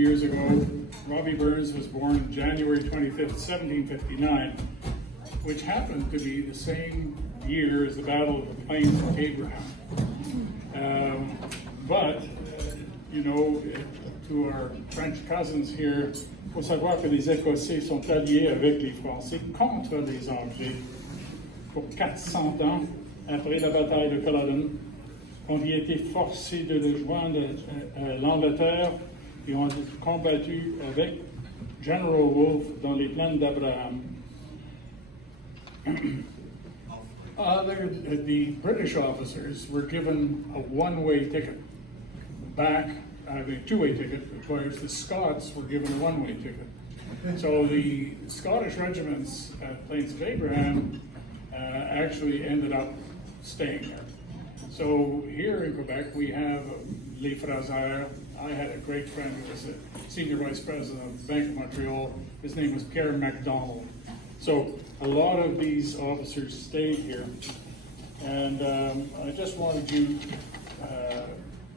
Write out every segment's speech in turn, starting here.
Years ago, Robbie Burns was born January 25th, 1759, which happened to be the same year as the Battle of the Plains of Abraham. To our French cousins here, il faut savoir que les Écossais sont alliés avec les Français contre les Anglais pour 400 ans après la bataille de Culloden. On y a été forcés de rejoindre l'Angleterre et ont combattu avec General Wolfe dans les plaines d'Abraham. The British officers were given a one-way ticket back, two-way ticket, whereas the Scots were given a one-way ticket. So the Scottish regiments at Plains of Abraham actually ended up staying there. So here in Quebec, we have Les Fraseurs. I had a great friend who was a senior vice president of the Bank of Montreal. His name was Pierre MacDonald. So a lot of these officers stayed here. And I just wanted you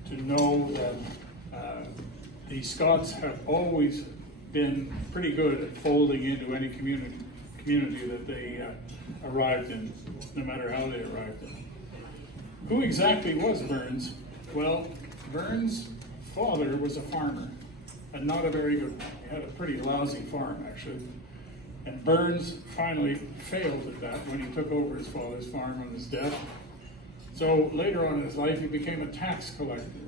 to know that the Scots have always been pretty good at folding into any community that they arrived in, no matter how they arrived in. Who exactly was Burns? Well, Burns' father was a farmer, and not a very good one. He had a pretty lousy farm, actually. And Burns finally failed at that when he took over his father's farm on his death. So later on in his life, he became a tax collector.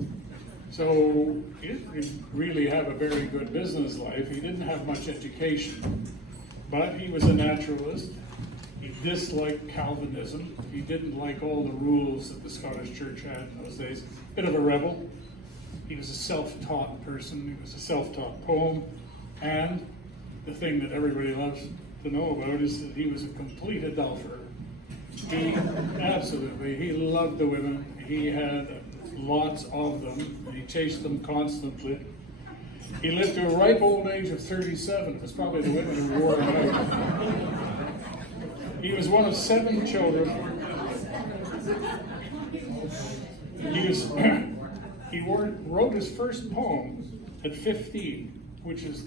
So he didn't really have a very good business life. He didn't have much education, but he was a naturalist. He disliked Calvinism. He didn't like all the rules that the Scottish Church had in those days. Bit of a rebel. He was a self-taught person. He was a self-taught poem. And the thing that everybody loves to know about is that he was a complete adulterer. He loved the women. He had lots of them. He chased them constantly. He lived to a ripe old age of 37. It was probably the women who wore him out. He was one of 7 children. He wrote his first poem at 15, which is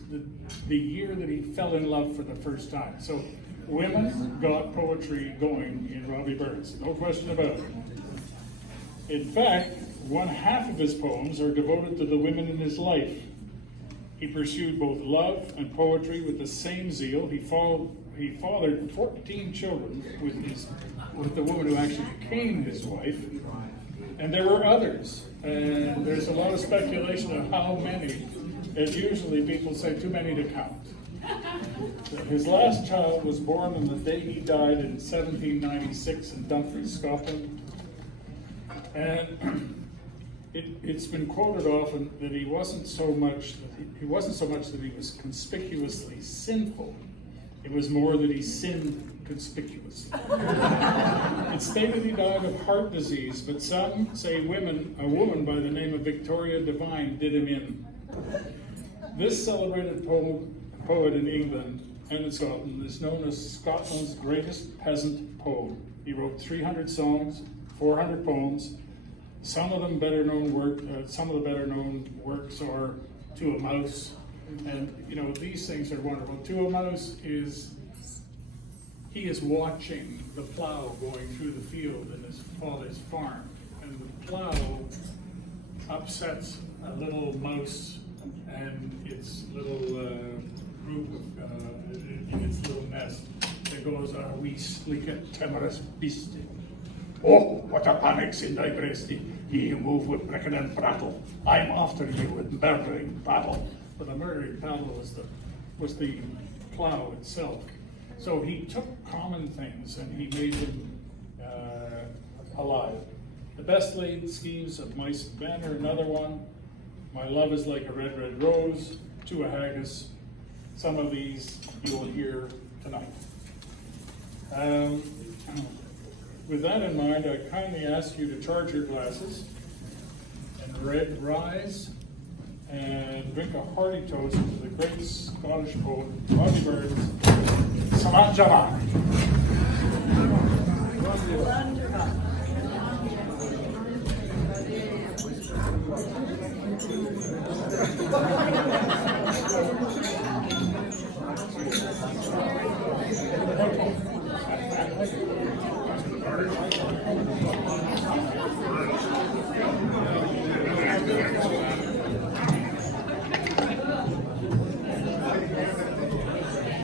the year that he fell in love for the first time. So women got poetry going in Robbie Burns, no question about it. In fact, one half of his poems are devoted to the women in his life. He pursued both love and poetry with the same zeal. He fathered 14 children with the woman who actually became his wife. And there were others. And there's a lot of speculation of how many. And usually people say too many to count. His last child was born on the day he died in 1796 in Dumfries, Scotland. And it's been quoted often that he wasn't so much that he was conspicuously sinful. It was more that he sinned conspicuously. It's stated he died of heart disease, but some say a woman by the name of Victoria Devine did him in. This celebrated poet in England and in Scotland is known as Scotland's greatest peasant poet. He wrote 300 songs, 400 poems. Some of the better known works are To a Mouse. And these things are wonderful. To a Mouse he is watching the plow going through the field in his father's farm, and the plow upsets a little mouse and its little group in its little nest. It goes, we slick it timorous beast. Oh, what a panic's in thy breast, ye who move with bracken and prattle. I'm after you with murdering paddle. But the murdering paddle was the plow itself. So he took common things and he made them alive. The Best Laid Schemes of Mice and Men are another one. My Love is Like a Red, Red Rose, To a Haggis. Some of these you will hear tonight. With that in mind, I kindly ask you to charge your glasses and rise and drink a hearty toast to the great Scottish poet, Robbie Burns. Samat Jamak. Wonderful.